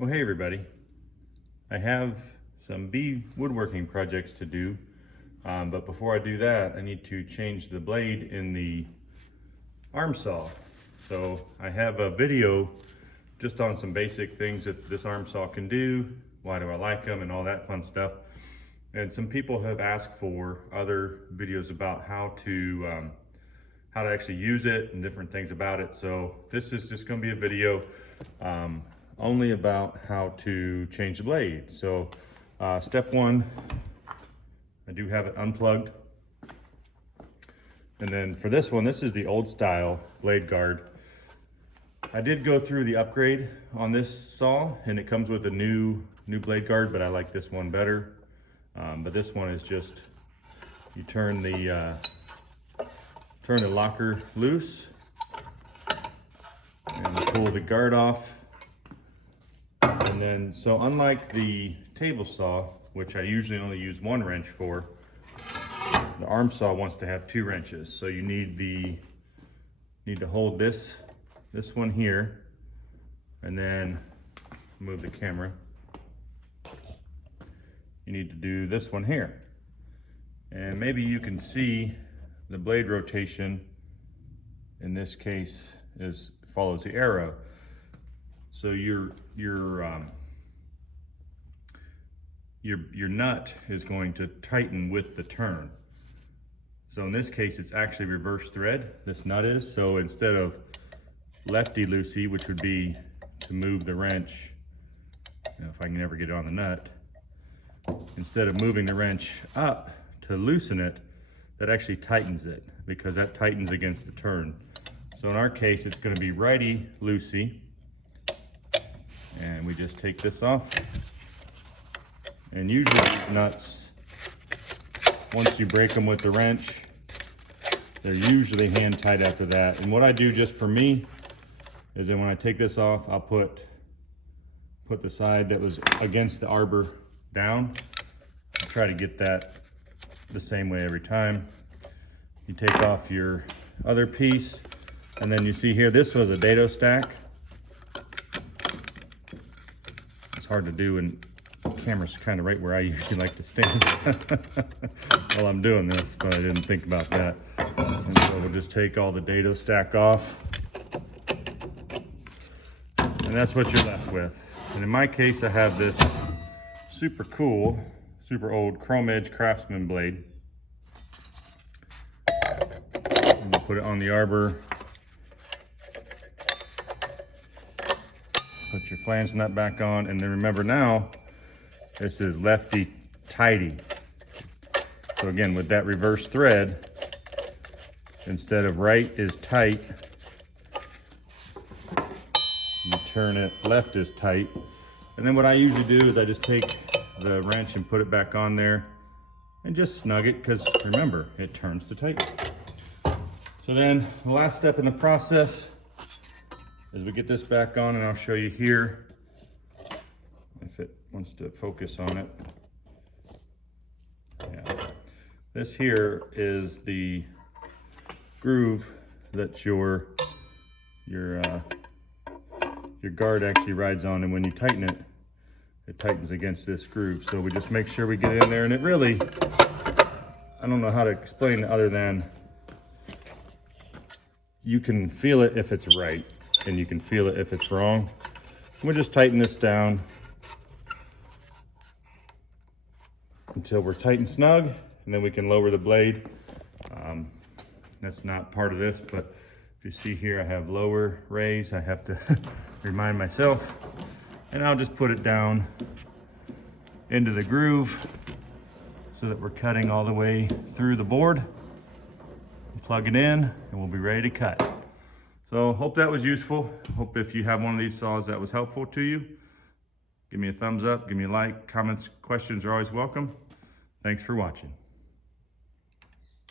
Well, hey everybody. I have some bee woodworking projects to do, but before I do that, I need to change the blade in the arm saw. So I have a video just on some basic things that this arm saw can do, why do I like them, and all that fun stuff. And some people have asked for other videos about how to actually use it and different things about it. So this is just going to be a video only about how to change the blade. So step one, I do have it unplugged. And then for this one, this is the old style blade guard. I did go through the upgrade on this saw and it comes with a new blade guard, but I like this one better. But this one is just, you turn the locker loose and pull the guard off. And then, so unlike the table saw, which I usually only use one wrench for, the arm saw wants to have 2 wrenches. So you need to hold this one here, and then move the camera. You need to do this one here. And maybe you can see the blade rotation in this case follows the arrow. So your nut is going to tighten with the turn. So in this case, it's actually reverse thread, this nut is. So instead of lefty loosey, which would be to move the wrench, if I can ever get it on the nut, instead of moving the wrench up to loosen it, that actually tightens it, because that tightens against the turn. So in our case, it's going to be righty loosey. And we just take this off. And usually these nuts, once you break them with the wrench, they're usually hand tight after that. And what I do just for me is that when I take this off, I'll put the side that was against the arbor down. I'll try to get that the same way every time. You take off your other piece, and then you see here, this was a dado stack. It's hard to do, and the camera's kind of right where I usually like to stand while I'm doing this, but I didn't think about that. And so we'll just take all the dado stack off, and that's what you're left with. And in my case, I have this super cool, super old chrome edge Craftsman blade. And we'll put it on the arbor. Put your flange nut back on, and then remember now, this is lefty tighty. So again, with that reverse thread, instead of right is tight, you turn it left is tight. And then what I usually do is I just take the wrench and put it back on there and just snug it, because remember, it turns to tight. So then the last step in the process is we get this back on, and I'll show you here if it wants to focus on it. Yeah. This here is the groove that your guard actually rides on, and when you tighten it, it tightens against this groove. So we just make sure we get it in there, and it really, I don't know how to explain it other than you can feel it if it's right, and you can feel it if it's wrong. We'll just tighten this down until we're tight and snug, and then we can lower the blade. That's not part of this, but if you see here, I have lower, raise. I have to remind myself, and I'll just put it down into the groove so that we're cutting all the way through the board. Plug it in, and we'll be ready to cut. So hope that was useful. Hope if you have one of these saws that was helpful to you. Give me a thumbs up, give me a like. Comments, questions are always welcome. Thanks for watching.